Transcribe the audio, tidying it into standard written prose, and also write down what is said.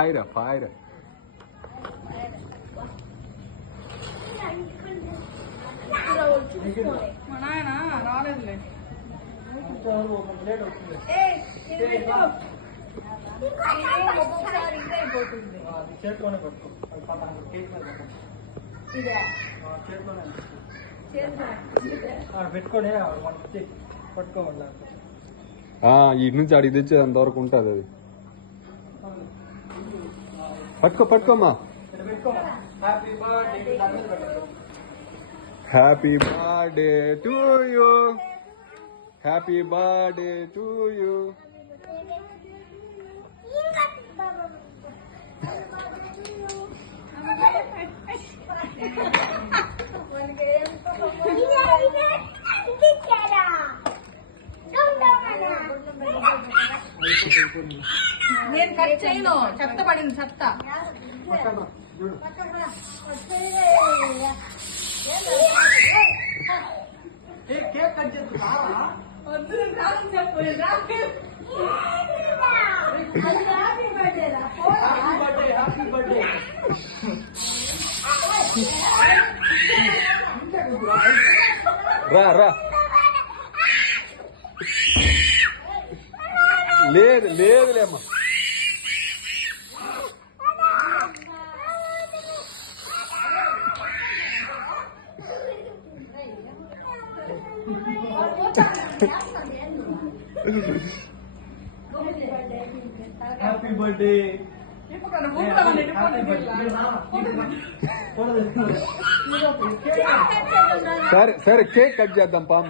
Fire fire. మా నాయన రాలేదులే. చేతిలోనే పట్టుకో, పెట్టుకోనే పట్టుకోవాలి. ఇటు నుంచి అడిగి తెచ్చేది అంతవరకు ఉంటుంది అది. పట్టుకో పట్టుకోమ్మా. Happy birthday to you, happy birthday to you. నేను కట్ చేయను, చెత్త పడింది చెత్త. కేక్ కట్ చేస్తున్నా చెప్పు. రా రా. లేదు లేదులేమ్మా. Happy birthday. సరే సరే కేక్ కట్ చేద్దాం పా.